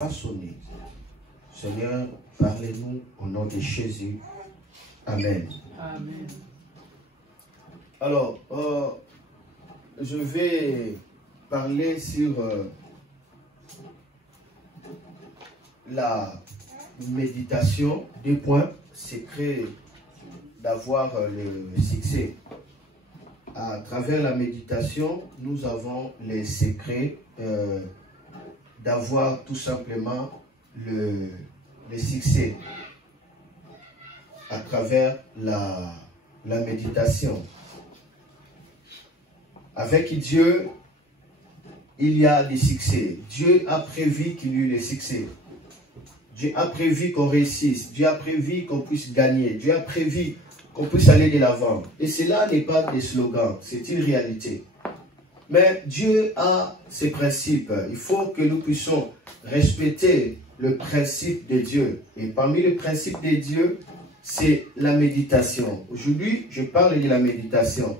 Façonner. Seigneur, parlez-nous au nom de Jésus. Amen. Amen. Alors, je vais parler sur la méditation. 2 points, secret d'avoir le succès. À travers la méditation, nous avons les secrets d'avoir tout simplement le succès à travers la méditation. Avec Dieu, il y a des succès. Dieu a prévu qu'il y ait le succès. Dieu a prévu qu'on réussisse. Dieu a prévu qu'on puisse gagner. Dieu a prévu qu'on puisse aller de l'avant. Et cela n'est pas des slogans, c'est une réalité. Mais Dieu a ses principes. Il faut que nous puissions respecter le principe de Dieu. Et parmi les principes de Dieu, c'est la méditation. Aujourd'hui, je parle de la méditation.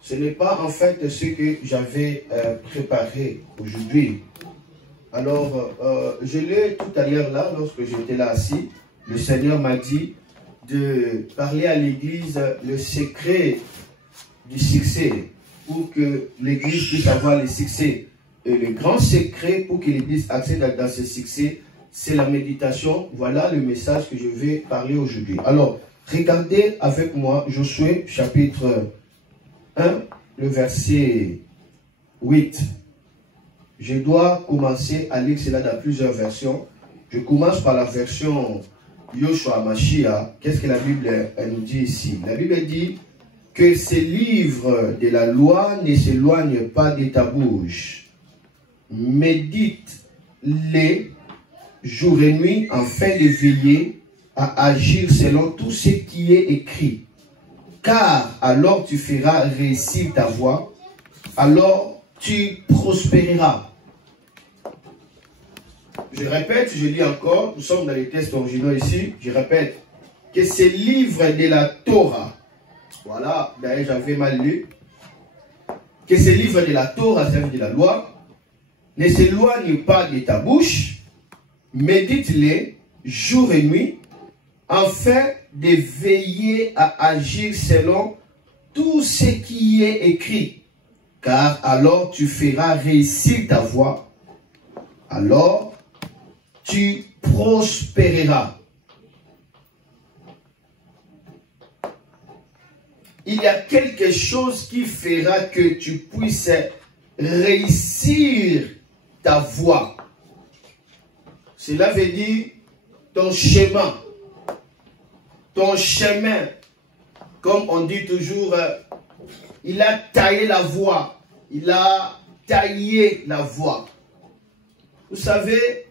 Ce n'est pas en fait ce que j'avais préparé aujourd'hui. Alors, je l'ai tout à l'heure là, lorsque j'étais là assis, le Seigneur m'a dit de parler à l'Église le secret du succès, pour que l'Église puisse avoir le succès. Et le grand secret pour que l'Église accède dans ce succès, c'est la méditation. Voilà le message que je vais parler aujourd'hui. Alors, regardez avec moi Josué chapitre 1, le verset 8. Je dois commencer à lire cela dans plusieurs versions. Je commence par la version Yoshua Mashiach. Qu'est-ce que la Bible elle nous dit ici? La Bible dit que ces livres de la loi ne s'éloignent pas de ta bouche. Médite-les jour et nuit afin de veiller à agir selon tout ce qui est écrit. Car alors tu feras réussir ta voie, alors tu prospéreras. Je répète, je lis encore, nous sommes dans les textes originaux ici, je répète, que ces livres de la Torah, voilà, d'ailleurs j'avais mal lu, que ces livres de la Torah, c'est-à-dire de la loi, ne s'éloignent pas de ta bouche, médite-les jour et nuit, afin de veiller à agir selon tout ce qui est écrit. Car alors tu feras réussir ta voie, alors tu prospéreras. Il y a quelque chose qui fera que tu puisses réussir ta voie. Cela veut dire ton chemin. Ton chemin. Comme on dit toujours, il a taillé la voie. Il a taillé la voie. Vous savez,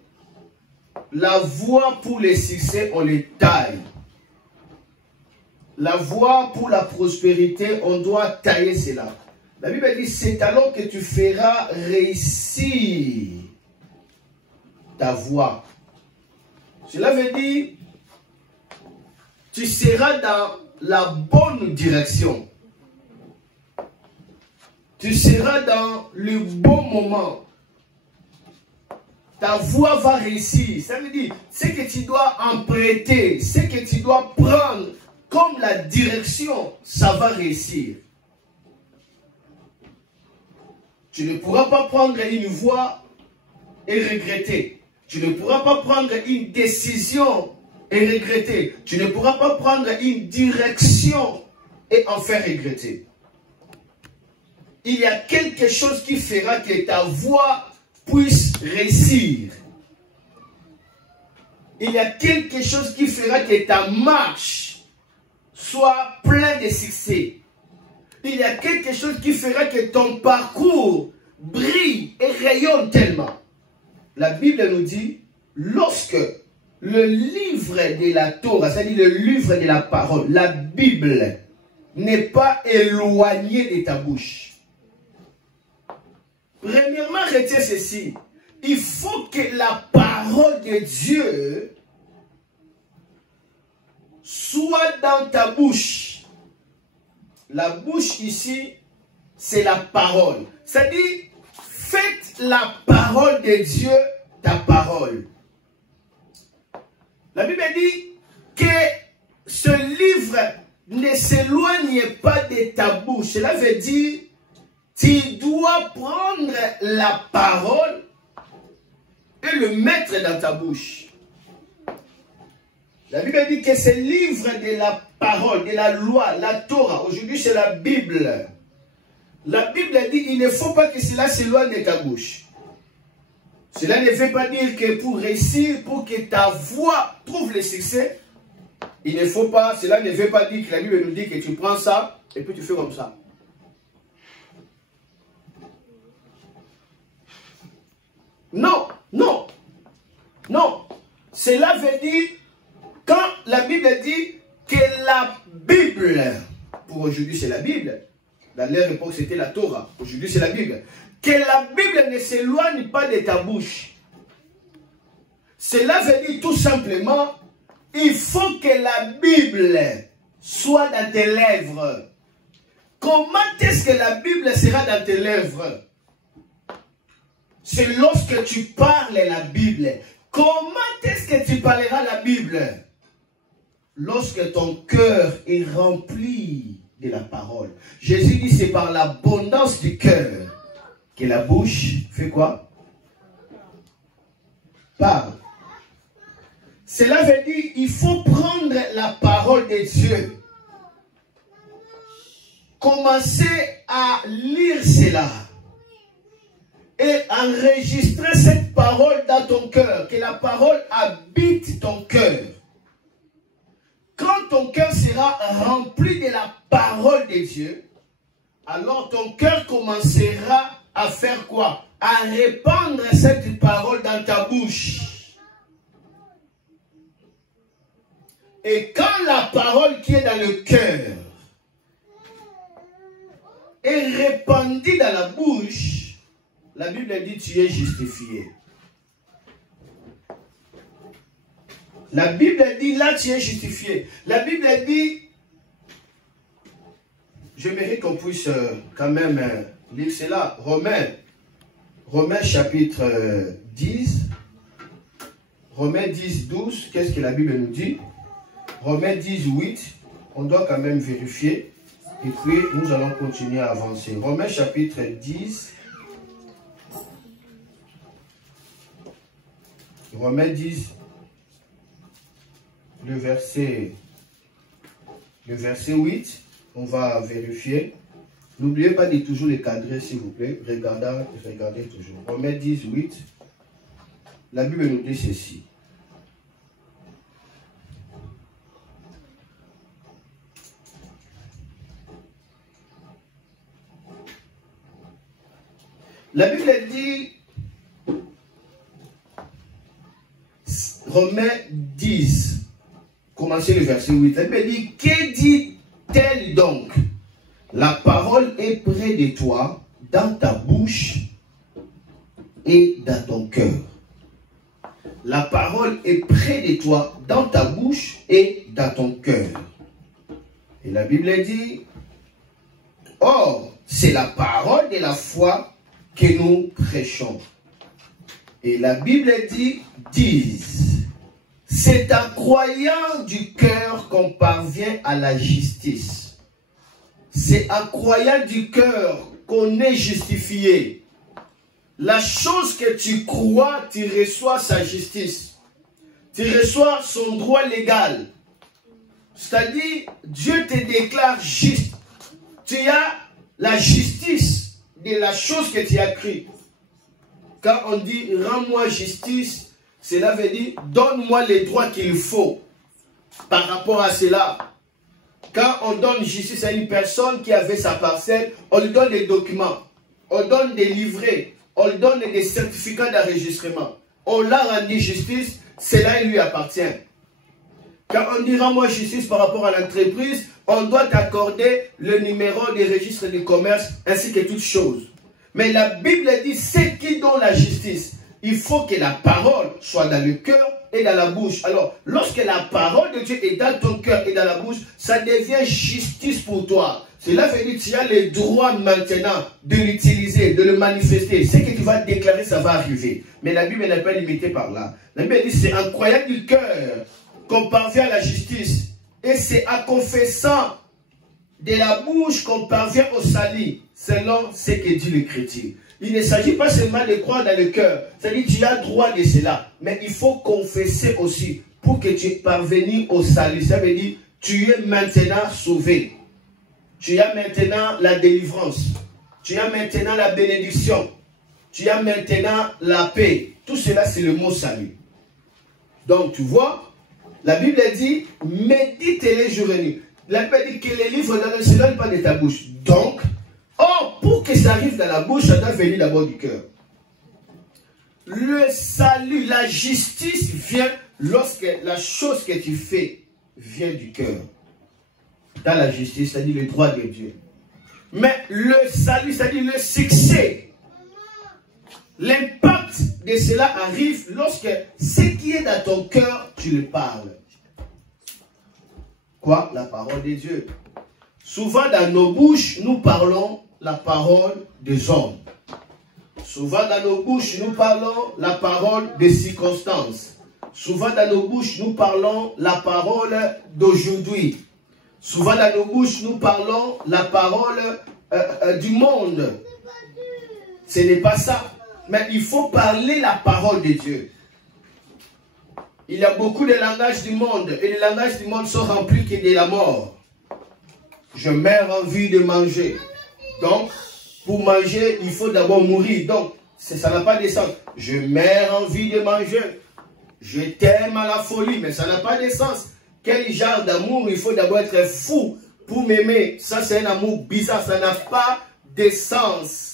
la voie pour le succès, on les taille. La voie pour la prospérité, on doit tailler cela. La Bible dit, c'est alors que tu feras réussir ta voie. Cela veut dire, tu seras dans la bonne direction. Tu seras dans le bon moment. Ta voie va réussir. Ça veut dire, ce que tu dois emprunter, ce que tu dois prendre comme la direction, ça va réussir. Tu ne pourras pas prendre une voie et regretter. Tu ne pourras pas prendre une décision et regretter. Tu ne pourras pas prendre une direction et en faire regretter. Il y a quelque chose qui fera que ta voie puisse réussir. Il y a quelque chose qui fera que ta marche soit pleine de succès. Il y a quelque chose qui fera que ton parcours brille et rayonne tellement. La Bible nous dit, lorsque le livre de la Torah, c'est-à-dire le livre de la parole, la Bible, n'est pas éloigné de ta bouche. Premièrement, retiens ceci. Il faut que la parole de Dieu soit dans ta bouche. La bouche ici, c'est la parole. C'est-à-dire, faites la parole de Dieu ta parole. La Bible dit que ce livre ne s'éloigne pas de ta bouche. Cela veut dire, tu dois prendre la parole et le mettre dans ta bouche. La Bible dit que ce livre de la parole, de la loi, la Torah, aujourd'hui c'est la Bible. La Bible dit, il ne faut pas que cela s'éloigne de ta bouche. Cela ne veut pas dire que pour réussir, pour que ta voix trouve le succès, il ne faut pas, cela ne veut pas dire que la Bible nous dit que tu prends ça et puis tu fais comme ça. Non, non, non. Cela veut dire, quand la Bible dit que la Bible, pour aujourd'hui c'est la Bible, dans leur époque c'était la Torah, aujourd'hui c'est la Bible, que la Bible ne s'éloigne pas de ta bouche. Cela veut dire tout simplement, il faut que la Bible soit dans tes lèvres. Comment est-ce que la Bible sera dans tes lèvres? C'est lorsque tu parles la Bible. Comment est-ce que tu parleras la Bible? Lorsque ton cœur est rempli de la parole. Jésus dit c'est par l'abondance du cœur que la bouche fait quoi? Parle. Cela veut dire il faut prendre la parole de Dieu. Commencez à lire cela. Et enregistrer cette parole dans ton cœur. Que la parole habite ton cœur. Quand ton cœur sera rempli de la parole de Dieu, alors ton cœur commencera à faire quoi? À répandre cette parole dans ta bouche. Et quand la parole qui est dans le cœur est répandue dans la bouche, la Bible dit tu es justifié. La Bible dit là tu es justifié. La Bible dit, j'aimerais qu'on puisse quand même lire cela. Romains chapitre 10. Romains 10, 12. Qu'est-ce que la Bible nous dit? Romains 10, 8. On doit quand même vérifier. Et puis nous allons continuer à avancer. Romains chapitre 10. Romains 10, le verset 8, on va vérifier. N'oubliez pas de toujours les cadrer, s'il vous plaît. Regardez toujours. Romains 10, 8. La Bible nous dit ceci. La Bible dit, Romains 10, commencez le verset 8. La Bible dit, que dit-elle donc? La parole est près de toi, dans ta bouche et dans ton cœur. La parole est près de toi, dans ta bouche et dans ton cœur. Et la Bible dit, or, c'est la parole de la foi que nous prêchons. Et la Bible dit, c'est en croyant du cœur qu'on parvient à la justice. C'est en croyant du cœur qu'on est justifié. La chose que tu crois, tu reçois sa justice. Tu reçois son droit légal. C'est-à-dire, Dieu te déclare juste. Tu as la justice de la chose que tu as cru. Quand on dit « rends-moi justice », cela veut dire « donne-moi les droits qu'il faut » par rapport à cela. Quand on donne justice à une personne qui avait sa parcelle, on lui donne des documents, on donne des livrets, on lui donne des certificats d'enregistrement. On l'a rendu justice, cela lui appartient. Quand on dit « rends-moi justice » par rapport à l'entreprise, on doit accorder le numéro des registres du commerce ainsi que toutes choses. Mais la Bible dit, c'est qui donne la justice? Il faut que la parole soit dans le cœur et dans la bouche. Alors, lorsque la parole de Dieu est dans ton cœur et dans la bouche, ça devient justice pour toi. Cela veut dire que tu as le droit maintenant de l'utiliser, de le manifester. Ce que tu vas déclarer, ça va arriver. Mais la Bible n'est pas limitée par là. La Bible dit, c'est en croyant du cœur qu'on parvient à la justice. Et c'est en confessant de la bouche qu'on parvient au salut, selon ce que dit le chrétien. Il ne s'agit pas seulement de croire dans le cœur. C'est-à-dire tu as droit de cela. Mais il faut confesser aussi pour que tu parvenir au salut. Ça veut dire tu es maintenant sauvé. Tu as maintenant la délivrance. Tu as maintenant la bénédiction. Tu as maintenant la paix. Tout cela, c'est le mot salut. Donc, tu vois, la Bible dit, médite-les jour et nuit. La Bible dit que les livres ne se donnent pas de ta bouche. Donc, pour que ça arrive dans la bouche, ça doit venir d'abord du cœur. Le salut, la justice vient lorsque la chose que tu fais vient du cœur. Dans la justice, c'est-à-dire le droit de Dieu. Mais le salut, c'est-à-dire le succès, l'impact de cela arrive lorsque ce qui est dans ton cœur, tu le parles. Quoi? La parole de Dieu. Souvent dans nos bouches, nous parlons la parole des hommes. Souvent dans nos bouches, nous parlons la parole des circonstances. Souvent dans nos bouches, nous parlons la parole d'aujourd'hui. Souvent dans nos bouches, nous parlons la parole du monde. Ce n'est pas ça. Mais il faut parler la parole de Dieu. Il y a beaucoup de langages du monde. Et les langages du monde sont remplis que de la mort. Je meurs envie de manger. Donc, pour manger, il faut d'abord mourir. Donc, ça n'a pas de sens. Je meurs envie de manger. Je t'aime à la folie. Mais ça n'a pas de sens. Quel genre d'amour? Il faut d'abord être fou pour m'aimer. Ça, c'est un amour bizarre. Ça n'a pas de sens.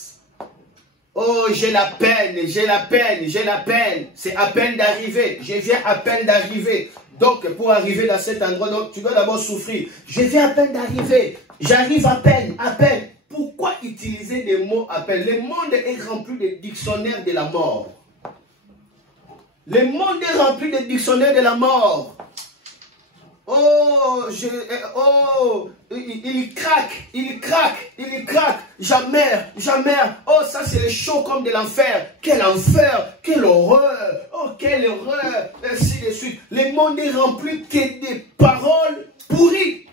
Oh, j'ai la peine, j'ai la peine, j'ai la peine. C'est à peine d'arriver. Je viens à peine d'arriver. Donc, pour arriver dans cet endroit, donc, tu dois d'abord souffrir. Je viens à peine d'arriver. J'arrive à peine, à peine. Pourquoi utiliser des mots à peine? Le monde est rempli de dictionnaires de la mort. Le monde est rempli de dictionnaires de la mort. Oh, il craque, il craque, il craque. Jamais, jamais. Oh, ça c'est le chaud comme de l'enfer. Quel enfer, quelle horreur. Oh, quelle horreur. Ainsi de suite. Le monde est rempli que des paroles pourries.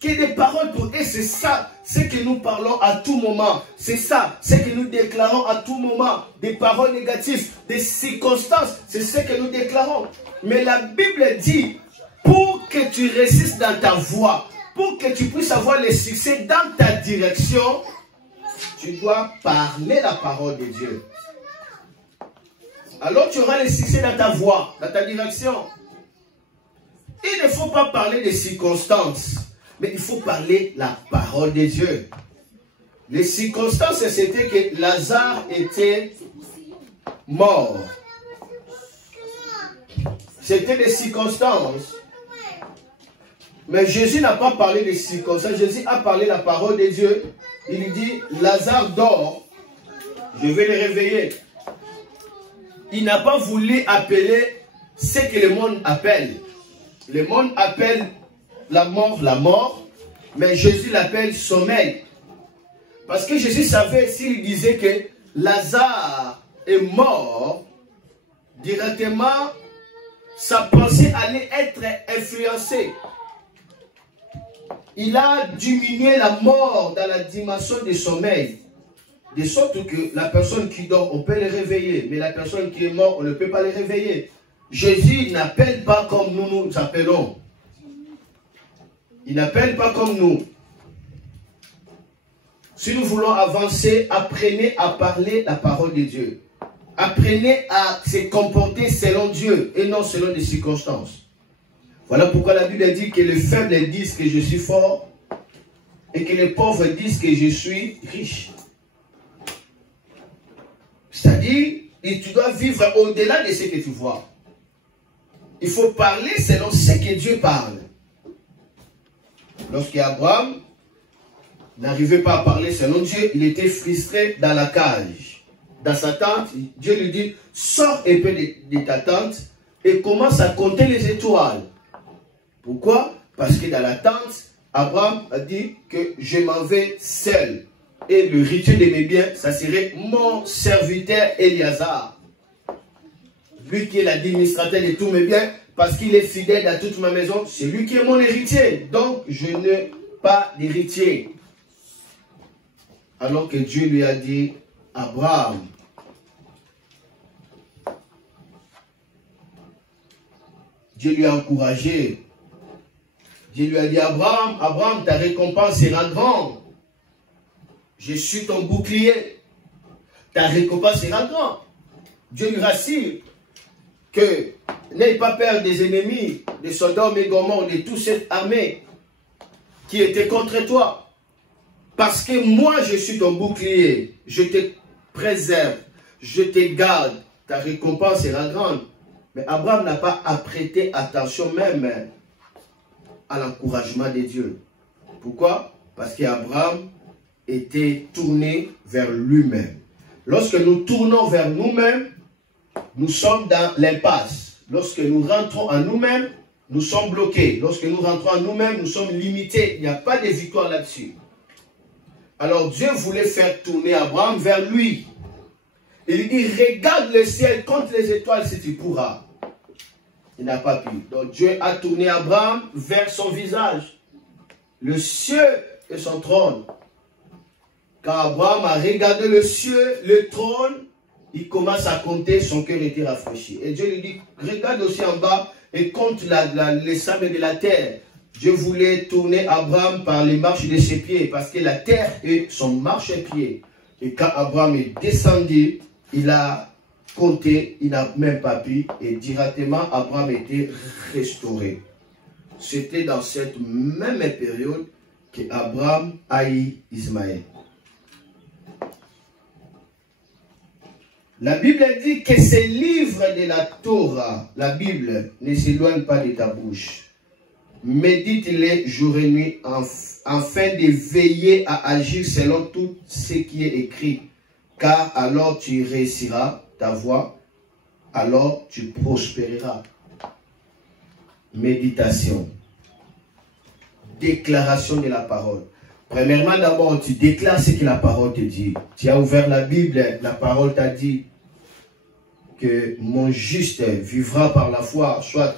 Que des paroles pourries. Et c'est ça, ce que nous parlons à tout moment. C'est ça, ce que nous déclarons à tout moment. Des paroles négatives, des circonstances. C'est ce que nous déclarons. Mais la Bible dit, pour que tu réussisses dans ta voie, pour que tu puisses avoir le succès dans ta direction, tu dois parler la parole de Dieu. Alors tu auras le succès dans ta voie, dans ta direction. Il ne faut pas parler des circonstances. Mais il faut parler la parole de Dieu. Les circonstances, c'était que Lazare était mort. C'était des circonstances. Mais Jésus n'a pas parlé des circonstances. Jésus a parlé la parole de Dieu. Il lui dit, Lazare dort. Je vais le réveiller. Il n'a pas voulu appeler ce que le monde appelle. Le monde appelle la mort, mais Jésus l'appelle sommeil. Parce que Jésus savait, s'il disait que Lazare est mort, directement, sa pensée allait être influencée. Il a diminué la mort dans la dimension du sommeil. De sorte que la personne qui dort, on peut le réveiller, mais la personne qui est morte, on ne peut pas le réveiller. Jésus n'appelle pas comme nous nous appelons. Il n'appelle pas comme nous. Si nous voulons avancer, apprenez à parler la parole de Dieu. Apprenez à se comporter selon Dieu et non selon les circonstances. Voilà pourquoi la Bible dit que les faibles disent que je suis fort et que les pauvres disent que je suis riche. C'est-à-dire, tu dois vivre au-delà de ce que tu vois. Il faut parler selon ce que Dieu parle. Lorsqu'Abraham n'arrivait pas à parler selon Dieu, il était frustré dans la cage. Dans sa tente, Dieu lui dit, sors un peu de ta tente et commence à compter les étoiles. Pourquoi? Parce que dans la tente, Abraham a dit que je m'en vais seul. Et le rituel de mes biens, ça serait mon serviteur Éliazar. lui qui est l'administrateur de tous mes biens, parce qu'il est fidèle à toute ma maison, c'est lui qui est mon héritier. Donc, je n'ai pas d'héritier. Alors que Dieu lui a dit, Abraham, Dieu lui a encouragé. Dieu lui a dit, Abraham, Abraham, ta récompense sera grande. Je suis ton bouclier. Ta récompense sera grande. Dieu lui rassure que n'aie pas peur des ennemis, de Sodome et Gomorrhe, de toute cette armée qui était contre toi. Parce que moi, je suis ton bouclier. Je te préserve. Je te garde. Ta récompense sera grande. Mais Abraham n'a pas prêté attention même à l'encouragement de Dieu. Pourquoi? Parce qu'Abraham était tourné vers lui-même. Lorsque nous tournons vers nous-mêmes, nous sommes dans l'impasse. Lorsque nous rentrons en nous-mêmes, nous sommes bloqués. Lorsque nous rentrons en nous-mêmes, nous sommes limités. Il n'y a pas de victoire là-dessus. Alors Dieu voulait faire tourner Abraham vers lui. Il dit, regarde le ciel, compte les étoiles si tu pourras. Il n'a pas pu. Donc Dieu a tourné Abraham vers son visage. Le ciel et son trône. Quand Abraham a regardé le ciel, le trône, il commence à compter, son cœur était rafraîchi. Et Dieu lui dit, regarde aussi en bas et compte les sables de la terre. Dieu voulait tourner Abraham par les marches de ses pieds, parce que la terre est son marchepied. Et quand Abraham est descendu, il a compté, il n'a même pas pu, et directement Abraham était restauré. C'était dans cette même période qu'Abraham a eu Ismaël. La Bible dit que ces livres de la Torah, la Bible, ne s'éloigne pas de ta bouche. Médite-les jour et nuit afin de veiller à agir selon tout ce qui est écrit. Car alors tu réussiras ta voie, alors tu prospéreras. Méditation. Déclaration de la parole. Premièrement, d'abord, tu déclares ce que la parole te dit. Tu as ouvert la Bible, la parole t'a dit que mon juste vivra par la foi. Soit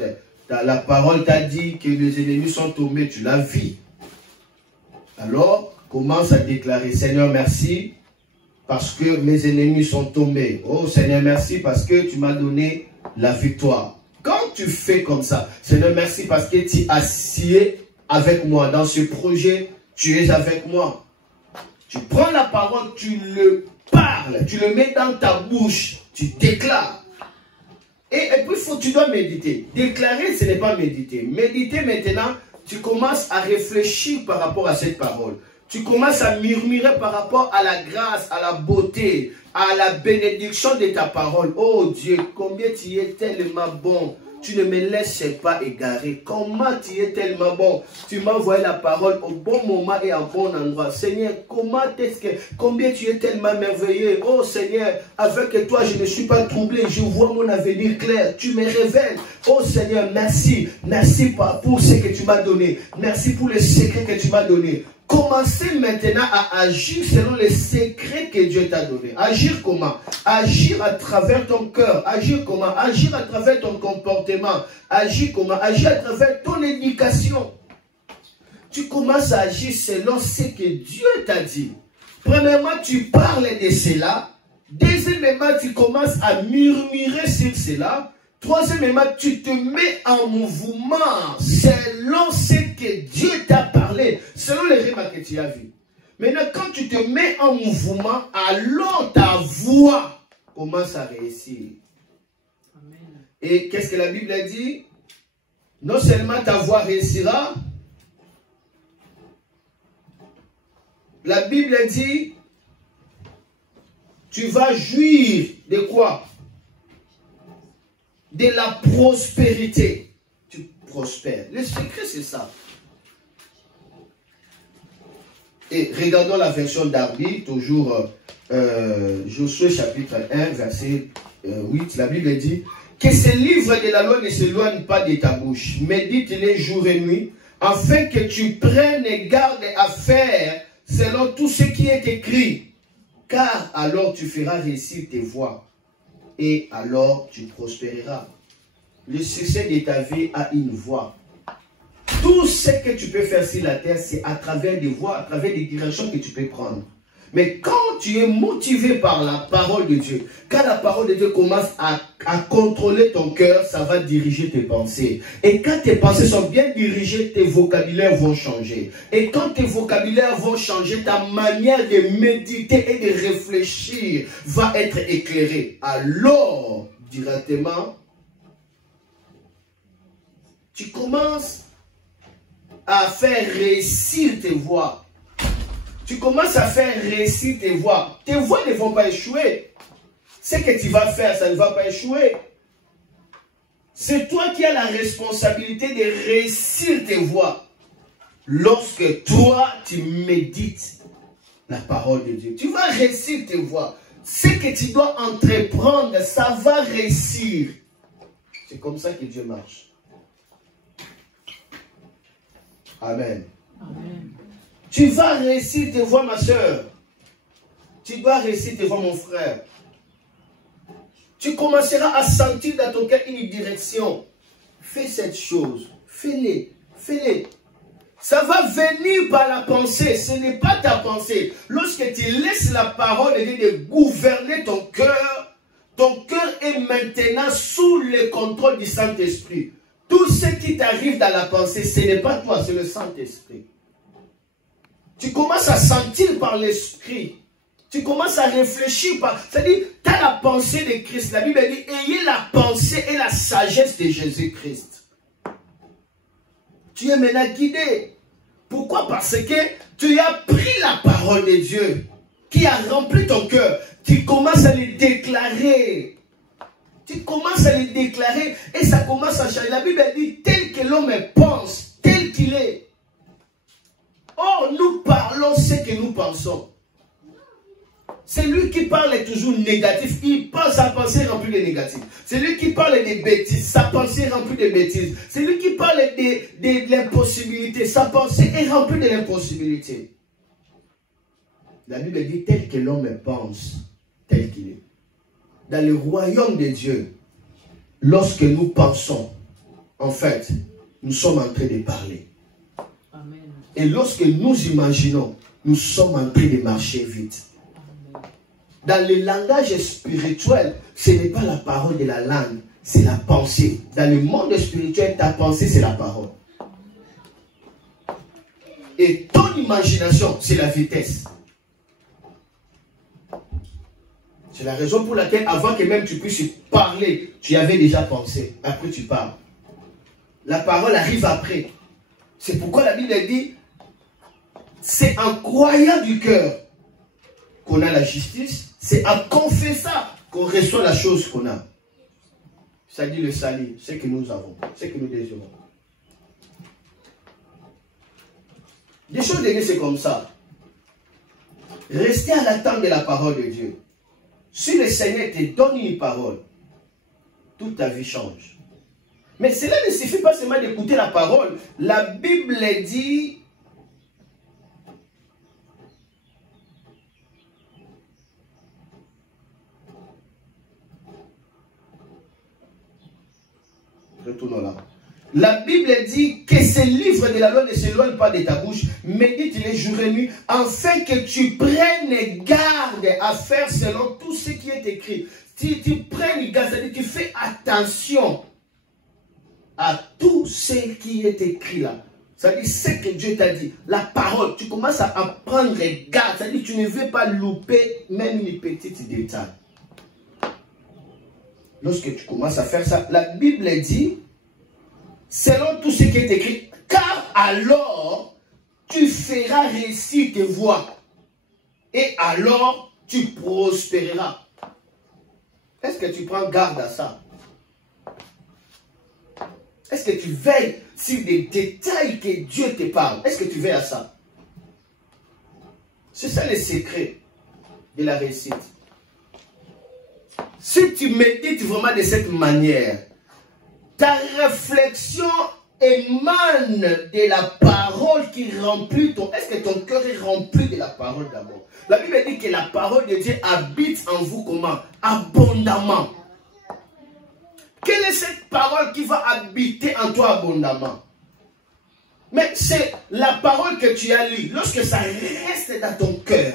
la parole t'a dit que les ennemis sont tombés, tu l'as vu. Alors, commence à déclarer, Seigneur, merci parce que mes ennemis sont tombés. Oh Seigneur, merci parce que tu m'as donné la victoire. Quand tu fais comme ça, Seigneur, merci parce que tu as scié avec moi dans ce projet. Tu es avec moi. Tu prends la parole, tu le parles, tu le mets dans ta bouche, tu déclares. Et puis, tu dois méditer. Déclarer, ce n'est pas méditer. Méditer maintenant, tu commences à réfléchir par rapport à cette parole. Tu commences à murmurer par rapport à la grâce, à la beauté, à la bénédiction de ta parole. Oh Dieu, combien tu es tellement bon. Tu ne me laisses pas égarer. Comment tu es tellement bon. Tu m'as envoyé la parole au bon moment et au bon endroit. Seigneur, combien tu es tellement merveilleux. Oh Seigneur, avec toi, je ne suis pas troublé. Je vois mon avenir clair. Tu me révèles. Oh Seigneur, merci. Merci pour ce que tu m'as donné. Merci pour les secrets que tu m'as donnés. Commencez maintenant à agir selon les secrets que Dieu t'a donnés. Agir comment? Agir à travers ton cœur. Agir comment? Agir à travers ton comportement. Agir comment? Agir à travers ton éducation. Tu commences à agir selon ce que Dieu t'a dit. Premièrement, tu parles de cela. Deuxièmement, tu commences à murmurer sur cela. Troisièmement, tu te mets en mouvement selon ce que Dieu t'a parlé, selon les rêves que tu as vus. Maintenant, quand tu te mets en mouvement, alors ta voix commence à réussir. Amen. Et qu'est-ce que la Bible dit? Non seulement ta voix réussira, la Bible dit, tu vas jouir de quoi? De la prospérité. Tu prospères. Le secret, c'est ça. Et regardons la version d'Arby, toujours Josué chapitre 1, verset 8. La Bible dit que ces livres de la loi ne s'éloignent pas de ta bouche. Médite-les jour et nuit, afin que tu prennes garde à faire selon tout ce qui est écrit. Car alors tu feras réussir tes voies. et alors tu prospéreras. Le succès de ta vie a une voie. Tout ce que tu peux faire sur la terre, c'est à travers des voies, à travers des directions que tu peux prendre. Mais quand tu es motivé par la parole de Dieu, quand la parole de Dieu commence à contrôler ton cœur, ça va diriger tes pensées. Et quand tes pensées sont bien dirigées, tes vocabulaires vont changer. Et quand tes vocabulaires vont changer, ta manière de méditer et de réfléchir va être éclairée. Alors, directement, tu commences à faire réussir tes voies. Tu commences à faire réussir tes voies. Tes voies ne vont pas échouer. Ce que tu vas faire, ça ne va pas échouer. C'est toi qui as la responsabilité de réussir tes voies. Lorsque toi, tu médites la parole de Dieu, tu vas réussir tes voies. Ce que tu dois entreprendre, ça va réussir. C'est comme ça que Dieu marche. Amen. Amen. Tu vas réussir tes voies, ma soeur. Tu dois réussir tes voies, mon frère. Tu commenceras à sentir dans ton cœur une direction. Fais cette chose. Fais-les. Fais-les. Ça va venir par la pensée. Ce n'est pas ta pensée. Lorsque tu laisses la parole de Dieu de gouverner ton cœur est maintenant sous le contrôle du Saint-Esprit. Tout ce qui t'arrive dans la pensée, ce n'est pas toi, c'est le Saint-Esprit. Tu commences à sentir par l'Esprit. Tu commences à réfléchir par... C'est-à-dire, tu as la pensée de Christ. La Bible dit, ayez la pensée et la sagesse de Jésus-Christ. Tu es maintenant guidé. Pourquoi? Parce que tu as pris la parole de Dieu qui a rempli ton cœur. Tu commences à les déclarer. Tu commences à les déclarer et ça commence à changer. La Bible dit, tel que l'homme pense, tel qu'il est. Or, nous parlons ce que nous pensons. Celui qui parle est toujours négatif. Sa pensée est remplie de négatif. Celui qui parle des bêtises, sa pensée est remplie de bêtises. Celui qui parle de l'impossibilité, sa pensée est remplie de l'impossibilité. La Bible dit tel que l'homme pense, tel qu'il est. Dans le royaume de Dieu, lorsque nous pensons, en fait, nous sommes en train de parler. Amen. Et lorsque nous imaginons, nous sommes en train de marcher vite. Dans le langage spirituel, ce n'est pas la parole de la langue, c'est la pensée. Dans le monde spirituel, ta pensée, c'est la parole. Et ton imagination, c'est la vitesse. C'est la raison pour laquelle, avant que même tu puisses parler, tu avais déjà pensé. Après, tu parles. La parole arrive après. C'est pourquoi la Bible dit, c'est en croyant du cœur qu'on a la justice. C'est en confessant qu'on reçoit la chose qu'on a. Ça dit le salut, ce que nous avons, ce que nous désirons. Des choses de Dieu, c'est comme ça. Restez à l'attente de la parole de Dieu. Si le Seigneur te donne une parole, toute ta vie change. Mais cela ne suffit pas seulement d'écouter la parole. La Bible dit... Retournons là. La Bible dit que ce livre de la loi ne s'éloigne pas de ta bouche, médite-les jour et nuit, afin que tu prennes garde à faire selon tout ce qui est écrit. Si tu prennes garde, c'est-à-dire tu fais attention à tout ce qui est écrit là. C'est-à-dire ce que Dieu t'a dit, la parole, tu commences à prendre garde, c'est-à-dire tu ne veux pas louper même une petite détail. Lorsque tu commences à faire ça, la Bible dit, selon tout ce qui est écrit, car alors tu feras réussir tes voies et alors tu prospéreras. Est-ce que tu prends garde à ça? Est-ce que tu veilles sur les détails que Dieu te parle? Est-ce que tu veilles à ça? C'est ça le secret de la réussite. Si tu médites vraiment de cette manière, ta réflexion émane de la parole qui remplit ton... Est-ce que ton cœur est rempli de la parole d'abord? La Bible dit que la parole de Dieu habite en vous comment? Abondamment. Quelle est cette parole qui va habiter en toi abondamment? Mais c'est la parole que tu as lue. Lorsque ça reste dans ton cœur,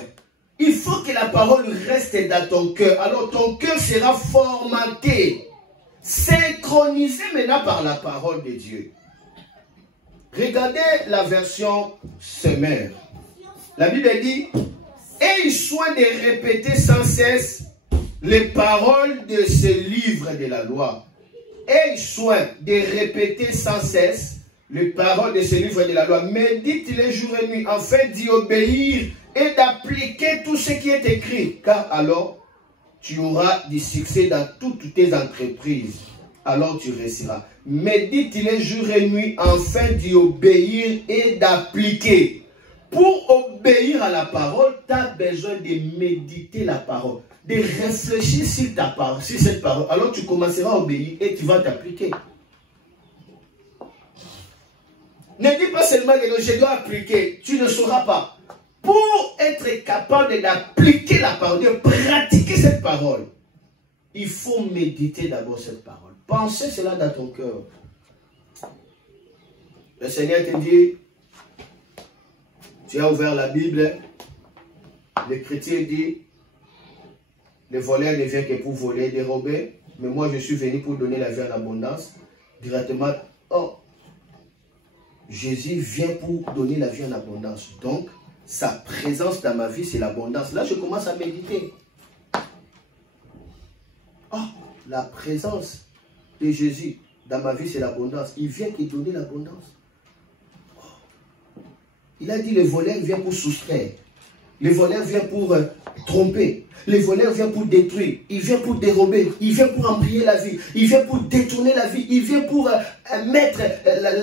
il faut que la parole reste dans ton cœur. Alors ton cœur sera formaté, synchronisé maintenant par la parole de Dieu. Regardez la version Semeur. La Bible dit, aie soin de répéter sans cesse les paroles de ce livre de la loi. Aie soin de répéter sans cesse les paroles de ce livre de la loi. Médite-les jour et nuit afin d'y obéir et d'appliquer tout ce qui est écrit. Car alors, tu auras du succès dans toutes tes entreprises. Alors tu réussiras. Médite-les jour et nuit afin d'y obéir et d'appliquer. Pour obéir à la parole, tu as besoin de méditer la parole, de réfléchir sur ta parole, sur cette parole. Alors tu commenceras à obéir et tu vas t'appliquer. Ne dis pas seulement que je dois appliquer, tu ne sauras pas. Pour être capable d'appliquer la parole, de pratiquer cette parole, il faut méditer d'abord cette parole. Pensez cela dans ton cœur. Le Seigneur te dit, tu as ouvert la Bible, le chrétien dit, le voleur ne vient que pour voler, dérober, mais moi je suis venu pour donner la vie en abondance. Directement, oh, Jésus vient pour donner la vie en abondance. Donc, sa présence dans ma vie, c'est l'abondance. Là, je commence à méditer. Oh, la présence de Jésus dans ma vie, c'est l'abondance. Il vient qui donner l'abondance. Il a dit, le voleur vient pour soustraire. Le voleur vient pour tromper. Le voleur vient pour détruire. Il vient pour dérober. Il vient pour embrayer la vie. Il vient pour détourner la vie. Il vient pour mettre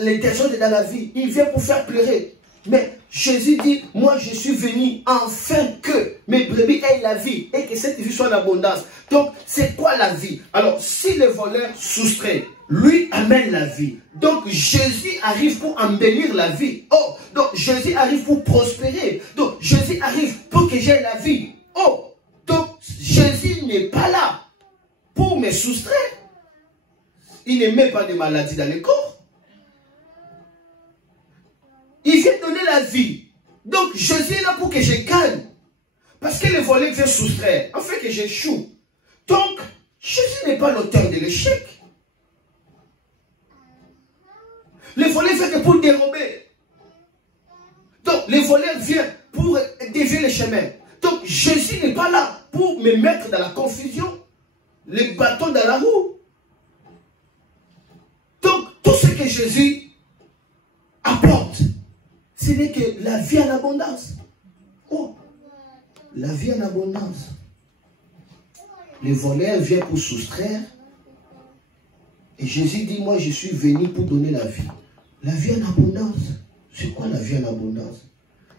les désordres dans la vie. Il vient pour faire pleurer. Mais Jésus dit, moi je suis venu afin que mes brebis aient la vie et que cette vie soit en abondance. Donc, c'est quoi la vie? Alors, si le voleur soustrait, lui amène la vie. Donc, Jésus arrive pour embellir la vie. Oh, donc Jésus arrive pour prospérer. Donc, Jésus arrive pour que j'aie la vie. Oh, donc Jésus n'est pas là pour me soustraire. Il ne met pas de maladie dans le corps. Il vient donner la vie. Donc, Jésus est là pour que je gagne. Parce que le voleur vient soustraire, en fait que j'échoue. Donc, Jésus n'est pas l'auteur de l'échec. Le voleur vient que pour dérober. Donc, le voleur vient pour dévier le chemin. Donc, Jésus n'est pas là pour me mettre dans la confusion, le bâton dans la roue. Donc, tout ce que Jésus apporte, ce n'est que la vie en abondance. Oh, la vie en abondance. Le voleur vient pour soustraire. Et Jésus dit, moi je suis venu pour donner la vie. La vie en abondance. C'est quoi la vie en abondance?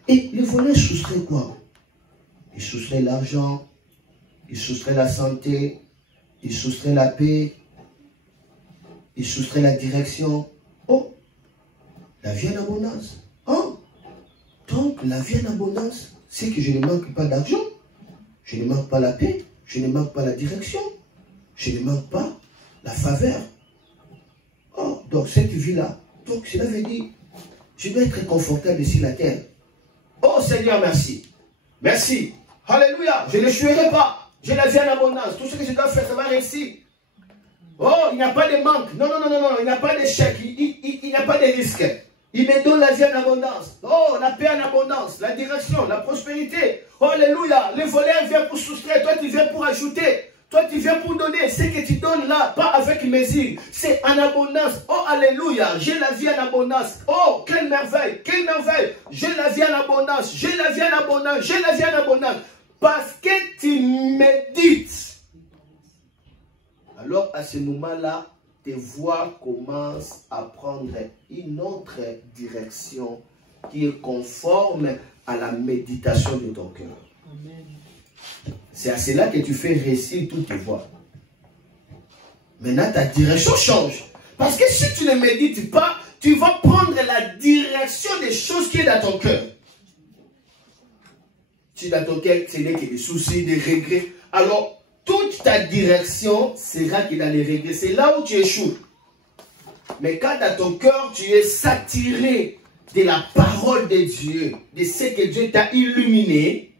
Et le voleur soustrait quoi? Il soustrait l'argent, il soustrait la santé, il soustrait la paix, il soustrait la direction. Oh, la vie en abondance. Oh, donc la vie en abondance, c'est que je ne manque pas d'argent, je ne manque pas la paix, je ne manque pas la direction, je ne manque pas la faveur. Oh, donc cette vie-là, donc cela veut dire, je dois être confortable sur la terre. Oh Seigneur, merci. Merci. Alléluia. Je ne chuerai pas. J'ai la vie en abondance. Tout ce que je dois faire, ça va réussir. Oh, il n'y a pas de manque. Non, non, non, non, non. Il n'y a pas d'échec. Il n'y a pas de risque. Il me donne la vie en abondance. Oh, la paix en abondance. La direction, la prospérité. Oh, alléluia. Le voleur vient pour soustraire. Toi, tu viens pour ajouter. Toi, tu viens pour donner. Ce que tu donnes là, pas avec mesure. C'est en abondance. Oh, alléluia. J'ai la vie en abondance. Oh, quelle merveille. Quelle merveille. J'ai la vie en abondance. J'ai la vie en abondance. J'ai la vie en abondance. Parce que tu médites. Alors, à ce moment-là, tes voix commencent à prendre une autre direction qui est conforme à la méditation de ton cœur. Amen. C'est à cela que tu fais réussir toutes tes voix. Maintenant, ta direction change. Parce que si tu ne médites pas, tu vas prendre la direction des choses qui est dans ton cœur. Si dans ton cœur, ce n'est que des soucis, des regrets, alors toute toute ta direction sera que dans les regrets. C'est là où tu échoues. Mais quand dans ton cœur, tu es saturé de la parole de Dieu, de ce que Dieu t'a illuminé,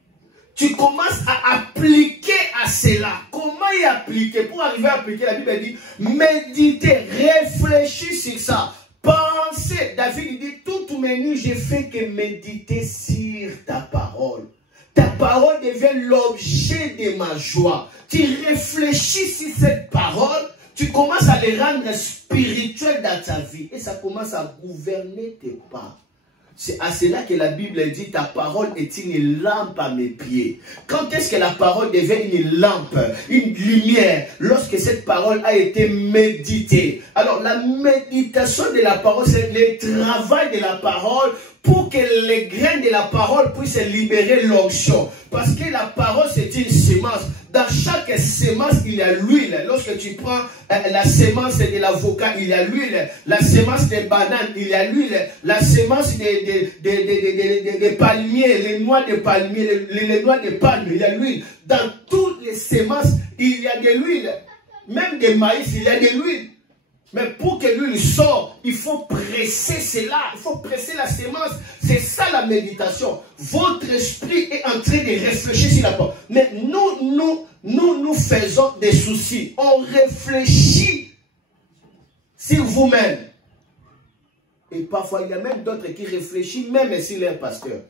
tu commences à appliquer à cela. Comment y appliquer? Pour arriver à appliquer, la Bible dit, méditez, réfléchis sur ça. Pensez. David dit, toute mes nuits, j'ai fait que méditer sur ta parole. Ta parole devient l'objet de ma joie. Tu réfléchis sur cette parole, tu commences à les rendre spirituels dans ta vie. Et ça commence à gouverner tes pas. C'est à cela que la Bible dit, ta parole est une lampe à mes pieds. Quand est-ce que la parole devient une lampe, une lumière? Lorsque cette parole a été méditée. Alors la méditation de la parole, c'est le travail de la parole pour que les graines de la parole puissent libérer l'onction. Parce que la parole, c'est une semence. Dans chaque semence, il y a l'huile. Lorsque tu prends la semence de l'avocat, il y a l'huile. La semence des bananes, il y a l'huile. La semence des palmiers, les noix de palmiers, les noix de palme, il y a l'huile. Dans toutes les semences, il y a de l'huile. Même des maïs, il y a de l'huile. Mais pour que l'huile sorte, il faut presser cela. Il faut presser la semence. C'est ça la méditation. Votre esprit est en train de réfléchir sur la parole. Mais nous faisons des soucis. On réfléchit sur vous-même. Et parfois, il y a même d'autres qui réfléchissent même sur leur pasteur.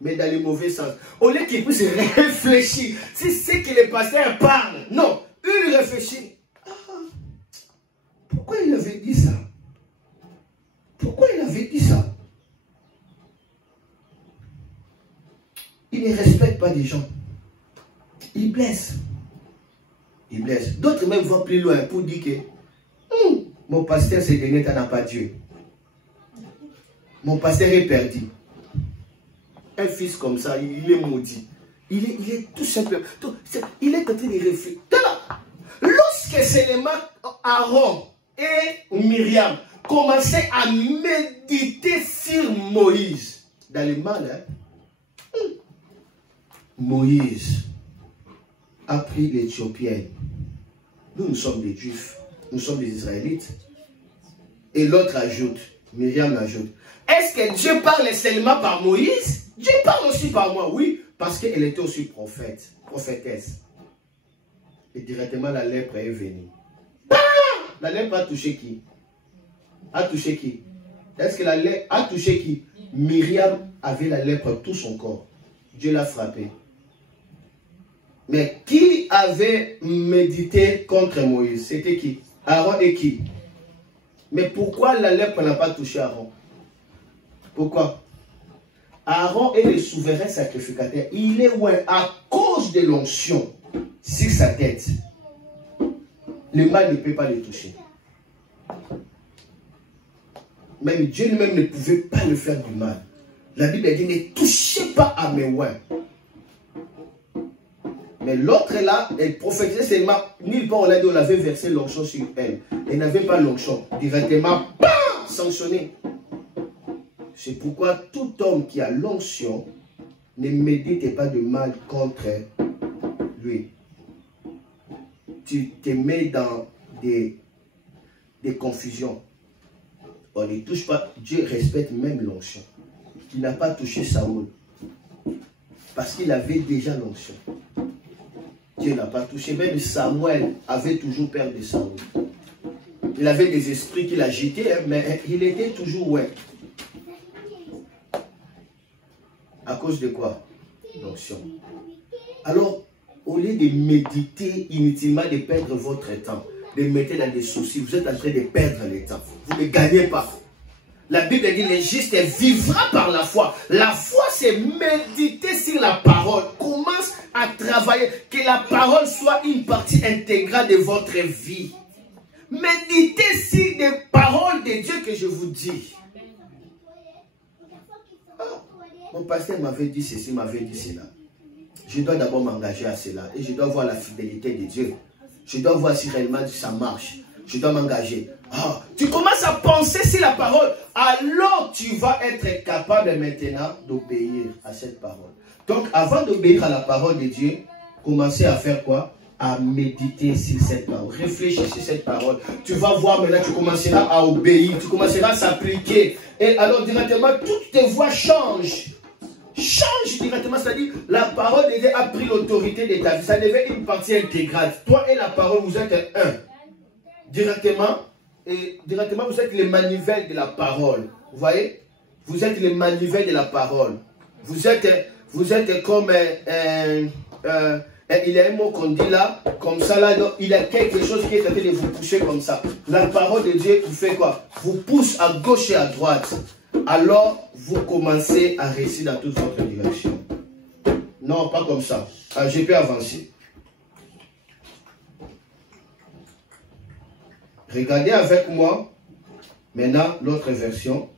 Mais dans le mauvais sens. Au lieu qu'ils puissent réfléchir, c'est ce que les pasteurs parlent. Non, ils réfléchissent. Pourquoi il avait dit ça? Pourquoi il avait dit ça? Il ne respecte pas les gens. Il blesse. Il blesse. D'autres même vont plus loin pour dire que mon pasteur s'est donné, t'en as pas Dieu. Mon pasteur est perdu. Un fils comme ça, il est maudit. Il est tout simplement. Il est en train de réfléchir. Lorsque seulement Aaron et Myriam commençaient à méditer sur Moïse. Dans le mal, Moïse a pris l'Éthiopienne. Nous sommes des Juifs, nous sommes des Israélites. Et l'autre ajoute, Myriam ajoute, est-ce que Dieu parle seulement par Moïse? Dieu parle aussi par moi, oui, parce qu'elle était aussi prophétesse. Et directement la lèpre est venue. La lèpre a touché qui? A touché qui? Est-ce que la lèpre a touché qui? Myriam avait la lèpre tout son corps. Dieu l'a frappé. Mais qui avait médité contre Moïse? C'était qui? Aaron et qui? Mais pourquoi la lèpre n'a pas touché Aaron? Pourquoi? Aaron est le souverain sacrificateur. Il est loin à cause de l'onction sur sa tête. Le mal ne peut pas le toucher. Même Dieu lui-même ne pouvait pas le faire du mal. La Bible dit, ne touchez pas à mes oins. Mais l'autre là, elle prophétisait seulement, nulle part on l'a dit, on avait versé l'onction sur elle. Elle n'avait pas l'onction. Directement, bam, sanctionné. C'est pourquoi tout homme qui a l'onction ne médite pas de mal contre lui. Tu te mets dans des confusions. On ne touche pas. Dieu respecte même l'onction. Il n'a pas touché Saoul. Parce qu'il avait déjà l'onction. Dieu n'a pas touché. Même Samuel avait toujours peur de Saoul. Il avait des esprits qui l'agitaient, mais il était toujours ouais. À cause de quoi? L'onction. Alors, au lieu de méditer inutilement, de perdre votre temps, de mettre dans des soucis, vous êtes en train de perdre le temps. Vous ne gagnez pas. La Bible dit, le juste vivra par la foi. La foi, c'est méditer sur la parole. Commence à travailler, que la parole soit une partie intégrale de votre vie. Méditez sur les paroles de Dieu que je vous dis. Mon pasteur m'avait dit ceci, m'avait dit cela. Je dois d'abord m'engager à cela. Et je dois voir la fidélité de Dieu. Je dois voir si réellement ça marche. Je dois m'engager. Ah, tu commences à penser sur la parole. Alors tu vas être capable maintenant d'obéir à cette parole. Donc avant d'obéir à la parole de Dieu, commencez à faire quoi? à méditer sur cette parole. Réfléchis sur cette parole. Tu vas voir maintenant, tu commenceras à obéir, tu commenceras à s'appliquer. Et alors directement, toutes tes voies changent. Change directement, c'est-à-dire la parole de Dieu a pris l'autorité de ta vie. Ça devient une partie intégrale. Toi et la parole, vous êtes un. Directement, vous êtes les manivelles de la parole. Vous voyez? Vous êtes les manivelles de la parole. Vous êtes comme il y a un mot qu'on dit là, comme ça là, il y a quelque chose qui est en train de vous pousser comme ça. La parole de Dieu vous fait quoi? Vous pousse à gauche et à droite. Alors, vous commencez à réussir dans toute votre direction. Non, pas comme ça. Ah, je peux avancer. Regardez avec moi maintenant l'autre version.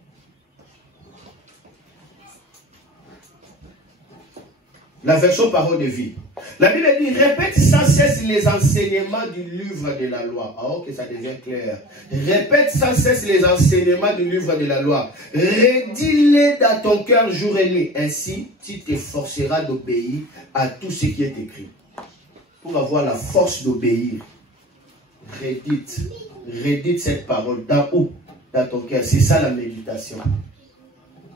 La version parole de vie. La Bible dit, répète sans cesse les enseignements du livre de la loi. Alors que ça devient clair. Répète sans cesse les enseignements du livre de la loi. Redis-les dans ton cœur jour et nuit. Ainsi, tu t'efforceras d'obéir à tout ce qui est écrit. Pour avoir la force d'obéir, redite cette parole. Dans où? Dans ton cœur. C'est ça la méditation.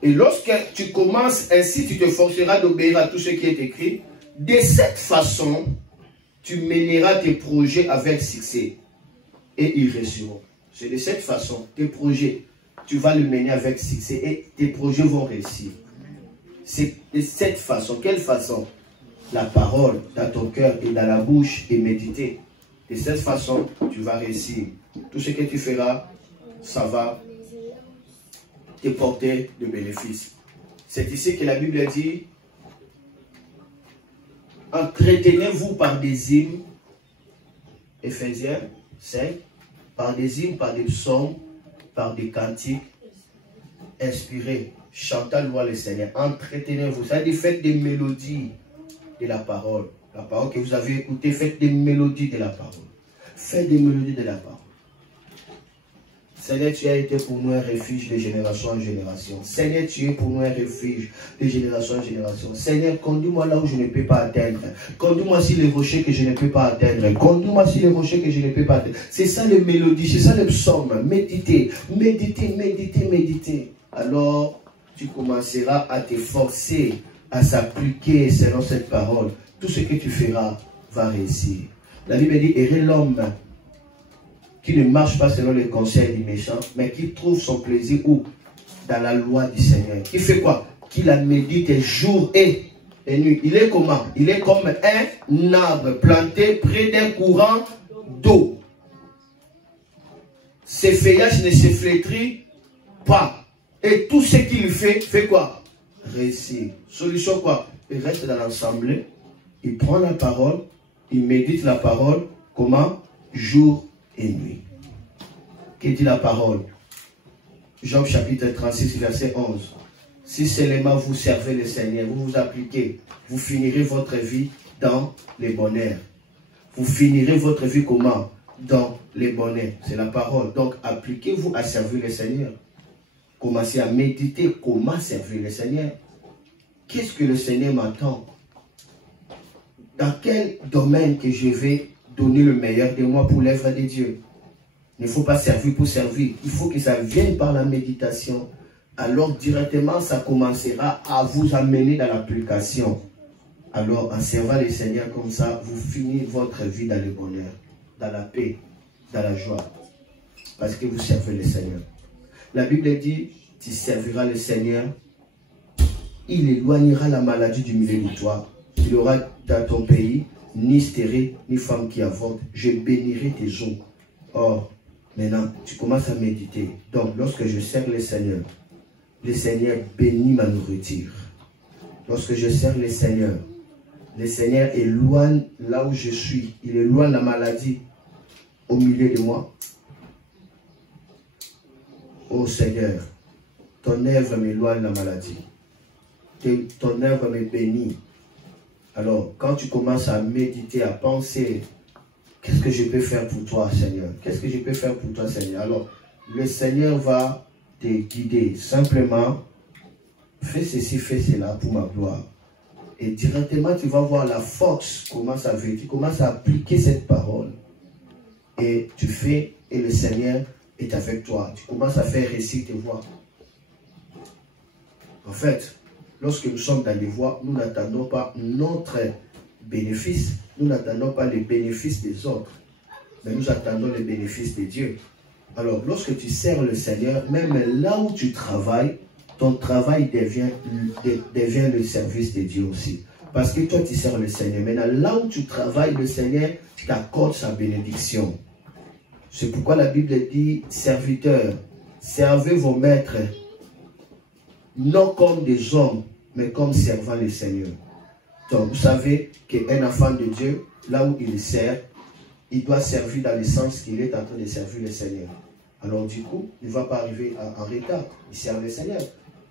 Et lorsque tu commences ainsi, tu te forceras d'obéir à tout ce qui est écrit. De cette façon, tu mèneras tes projets avec succès et ils réussiront. C'est de cette façon, tes projets, tu vas les mener avec succès et tes projets vont réussir. C'est de cette façon. Quelle façon? La parole dans ton cœur et dans la bouche et méditer. De cette façon, tu vas réussir. Tout ce que tu feras, ça va te porter de bénéfices. C'est ici que la Bible dit, entretenez-vous par des hymnes, Éphésiens 5, par des hymnes, par des psaumes, par des cantiques, inspirés, chantant louant le Seigneur. Entretenez-vous, ça dit faites des mélodies de la parole. La parole que vous avez écoutée, faites des mélodies de la parole. Faites des mélodies de la parole. Seigneur, tu as été pour nous un refuge de génération en génération. Seigneur, tu es pour nous un refuge de génération en génération. Seigneur, conduis-moi là où je ne peux pas atteindre. Conduis-moi sur les rochers que je ne peux pas atteindre. Conduis-moi sur les rochers que je ne peux pas atteindre. C'est ça les mélodies, c'est ça les psaumes. Méditez, méditez, méditez, méditez. Alors, tu commenceras à t'efforcer, à s'appliquer selon cette parole. Tout ce que tu feras va réussir. La Bible dit, heureux l'homme qui ne marche pas selon les conseils du méchant, mais qui trouve son plaisir où? Dans la loi du Seigneur. Qui fait quoi? Qui la médite jour et nuit. Il est comment? Il est comme un arbre planté près d'un courant d'eau. Ses feuillages ne se flétrit pas. Et tout ce qu'il fait quoi? Réussir. Solution quoi? Il reste dans l'assemblée, il prend la parole, il médite la parole, comment? Jour et nuit. Que dit la parole? Jean chapitre 36, verset 11. Si seulement vous servez le Seigneur, vous vous appliquez, vous finirez votre vie dans les bonheurs. Vous finirez votre vie comment? Dans les bonheurs. C'est la parole. Donc appliquez-vous à servir le Seigneur. Commencez à méditer comment servir le Seigneur. Qu'est-ce que le Seigneur m'attend? Dans quel domaine que je vais donner le meilleur de moi pour l'œuvre de Dieu? Il ne faut pas servir pour servir. Il faut que ça vienne par la méditation. Alors directement, ça commencera à vous amener dans l'application. Alors, en servant le Seigneur comme ça, vous finissez votre vie dans le bonheur, dans la paix, dans la joie. Parce que vous servez le Seigneur. La Bible dit, tu serviras le Seigneur. Il éloignera la maladie du milieu de toi. Il aura dans ton pays ni stérile, ni femme qui avorte. Je bénirai tes os. Or, maintenant, tu commences à méditer. Donc, lorsque je sers le Seigneur bénit ma nourriture. Lorsque je sers le Seigneur éloigne là où je suis. Il éloigne la maladie au milieu de moi. Oh Seigneur, ton œuvre m'éloigne la maladie. Ton œuvre me bénit. Alors, quand tu commences à méditer, à penser, qu'est-ce que je peux faire pour toi, Seigneur? Qu'est-ce que je peux faire pour toi, Seigneur? Alors, le Seigneur va te guider. Simplement, fais ceci, fais cela pour ma gloire. Et directement, tu vas voir la force commence à venir. Tu commences à appliquer cette parole. Et tu fais, et le Seigneur est avec toi. Tu commences à faire réciter tes voix. En fait, lorsque nous sommes dans les voies, nous n'attendons pas notre bénéfice. Nous n'attendons pas les bénéfices des autres. Mais nous attendons les bénéfices de Dieu. Alors, lorsque tu sers le Seigneur, même là où tu travailles, ton travail devient le service de Dieu aussi. Parce que toi, tu sers le Seigneur. Maintenant, là où tu travailles, le Seigneur t'accorde sa bénédiction. C'est pourquoi la Bible dit, serviteurs, servez vos maîtres, non comme des hommes, mais comme servant le Seigneur. Donc, vous savez qu'un enfant de Dieu, là où il sert, il doit servir dans le sens qu'il est en train de servir le Seigneur. Alors du coup, il ne va pas arriver en retard. Il sert le Seigneur.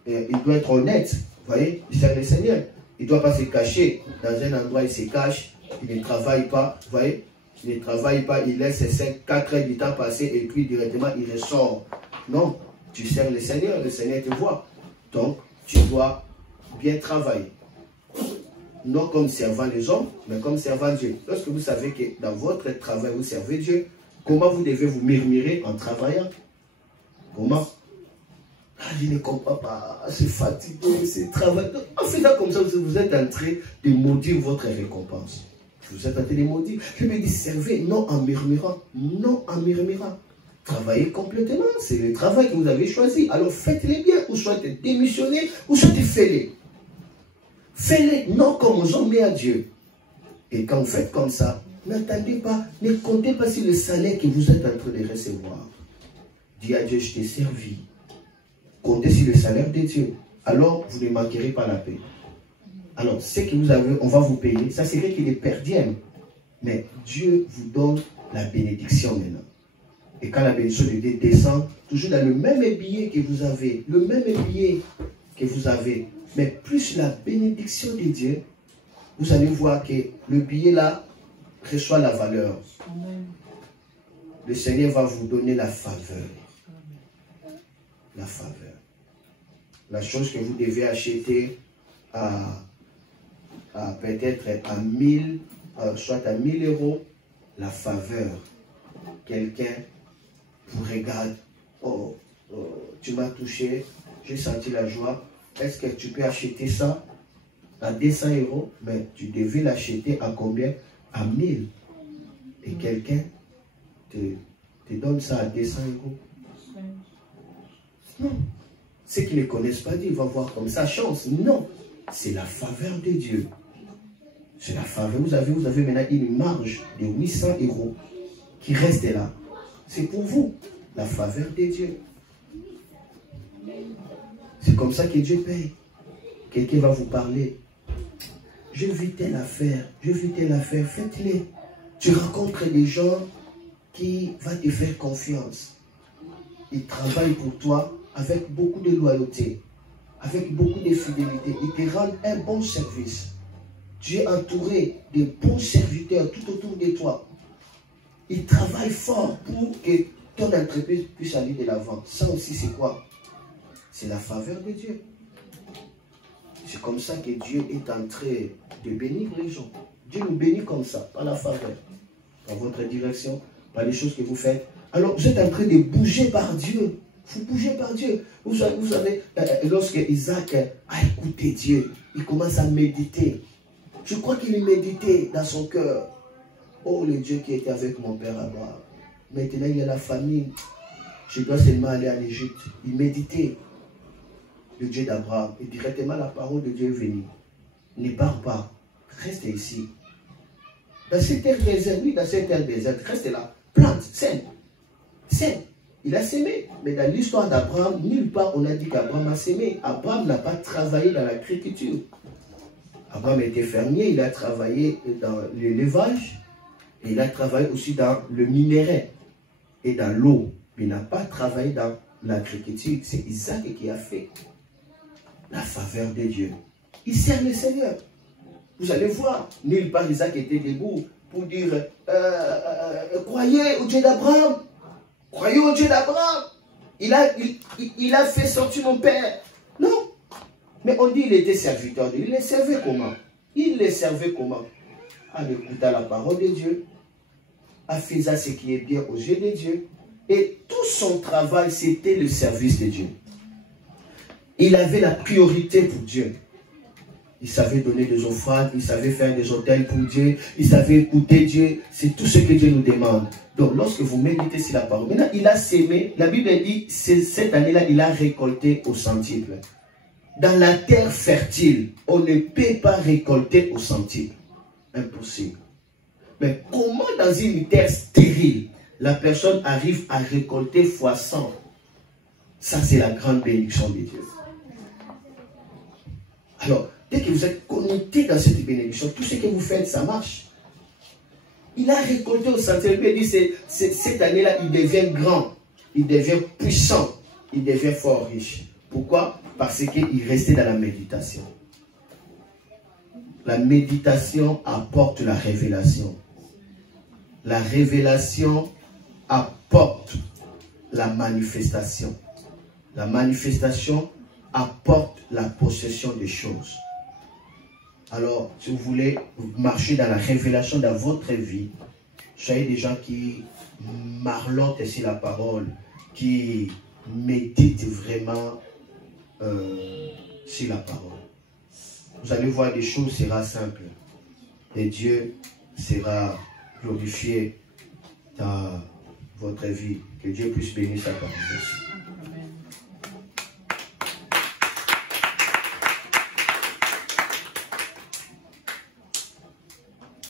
Et il doit être honnête. Vous voyez, il sert le Seigneur. Il ne doit pas se cacher. Dans un endroit, il se cache. Il ne travaille pas. Vous voyez, il ne travaille pas. Il laisse 4 heures du temps passer et puis directement, il ressort. Non, tu sers le Seigneur te voit. Donc, tu dois bien travailler. Non comme servant les hommes, mais comme servant Dieu. Lorsque vous savez que dans votre travail, vous servez Dieu, comment vous devez vous murmurer en travaillant? Comment? Ah, je ne comprends pas, c'est fatigué, c'est travail. En faisant comme ça, vous êtes en train de maudire votre récompense. Vous êtes en train de maudire. Je me dis, servez, non en murmurant, non en murmurant. Travaillez complètement, c'est le travail que vous avez choisi. Alors faites-le bien, ou soit démissionnez, ou soit faites-le. Faites-les non comme aux hommes, mais à Dieu. Et quand vous faites comme ça, n'attendez pas, ne comptez pas sur le salaire que vous êtes en train de recevoir. Dis à Dieu, je t'ai servi. Comptez sur le salaire de Dieu. Alors, vous ne manquerez pas la paix. Alors, ce que vous avez, on va vous payer. Ça, c'est vrai qu'il est perdième. Mais Dieu vous donne la bénédiction maintenant. Et quand la bénédiction de Dieu descend, toujours dans le même billet que vous avez, le même billet que vous avez, mais plus la bénédiction de Dieu, vous allez voir que le billet là reçoit la valeur. Amen. Le Seigneur va vous donner la faveur. La faveur. La chose que vous devez acheter à peut-être à 1000, soit à 1000 €, la faveur. Quelqu'un vous regarde, oh, tu m'as touché, j'ai senti la joie. Est-ce que tu peux acheter ça à 200 €, mais tu devais l'acheter à combien? À 1000. Et quelqu'un te donne ça à 200 €. Non. Ceux qui ne connaissent pas Dieu, ils vont voir comme ça chance. Non. C'est la faveur de Dieu. C'est la faveur. Vous avez maintenant une marge de 800 € qui reste là. C'est pour vous. La faveur de Dieu. C'est comme ça que Dieu paye. Quelqu'un va vous parler. Je vis telle affaire, faites-le. Tu rencontres des gens qui vont te faire confiance. Ils travaillent pour toi avec beaucoup de loyauté, avec beaucoup de fidélité. Ils te rendent un bon service. Tu es entouré de bons serviteurs tout autour de toi. Ils travaillent fort pour que ton entreprise puisse aller de l'avant. Ça aussi, c'est quoi? C'est la faveur de Dieu. C'est comme ça que Dieu est en train de bénir les gens. Dieu nous bénit comme ça, par la faveur, par votre direction, par les choses que vous faites. Alors, vous êtes en train de bouger par Dieu. Vous bougez par Dieu. Vous savez, lorsque Isaac a écouté Dieu, il commence à méditer. Je crois qu'il méditait dans son cœur. Oh, le Dieu qui était avec mon père Abraham. Maintenant, il y a la famine. Je dois seulement aller en Égypte. Il méditait. Le Dieu d'Abraham. Et directement, la parole de Dieu est venue. Ne pars pas. Reste ici. Dans cette terre déserte, oui, dans cette terre déserte, reste là. Plante, sème. Sème. Il a sémé. Mais dans l'histoire d'Abraham, nulle part on a dit qu'Abraham a sémé. Abraham n'a pas travaillé dans l'agriculture. Abraham était fermier, il a travaillé dans l'élevage. Et il a travaillé aussi dans le minerai et dans l'eau. Il n'a pas travaillé dans l'agriculture. C'est Isaac qui a fait la faveur de Dieu. Il sert le Seigneur. Vous allez voir, nulle part Isaac était debout pour dire croyez au Dieu d'Abraham. Croyez au Dieu d'Abraham. Il a fait sortir mon père. Non. Mais on dit qu'il était serviteur. Il les servait comment? Il les servait comment? En écoutant la parole de Dieu, en faisant ce qui est bien aux yeux de Dieu. Et tout son travail, c'était le service de Dieu. Il avait la priorité pour Dieu. Il savait donner des offrandes, il savait faire des autels pour Dieu, il savait écouter Dieu. C'est tout ce que Dieu nous demande. Donc, lorsque vous méditez sur la parole, maintenant, il a sémé. La Bible dit, cette année-là, il a récolté au centuple. Dans la terre fertile, on ne peut pas récolter au centuple. Impossible. Mais comment dans une terre stérile, la personne arrive à récolter fois 100? Ça, c'est la grande bénédiction de Dieu. Alors, dès que vous êtes connecté dans cette bénédiction, tout ce que vous faites, ça marche. Il a récolté au centuple. Il dit, cette année-là, il devient grand, il devient puissant, il devient fort riche. Pourquoi? Parce qu'il restait dans la méditation. La méditation apporte la révélation. La révélation apporte la manifestation. La manifestation apporte la possession des choses. Alors, si vous voulez marcher dans la révélation dans votre vie, soyez des gens qui marlottent sur la parole, qui méditent vraiment sur la parole. Vous allez voir, des choses sera simples. Et Dieu sera glorifié dans votre vie. Que Dieu puisse bénir sa parole.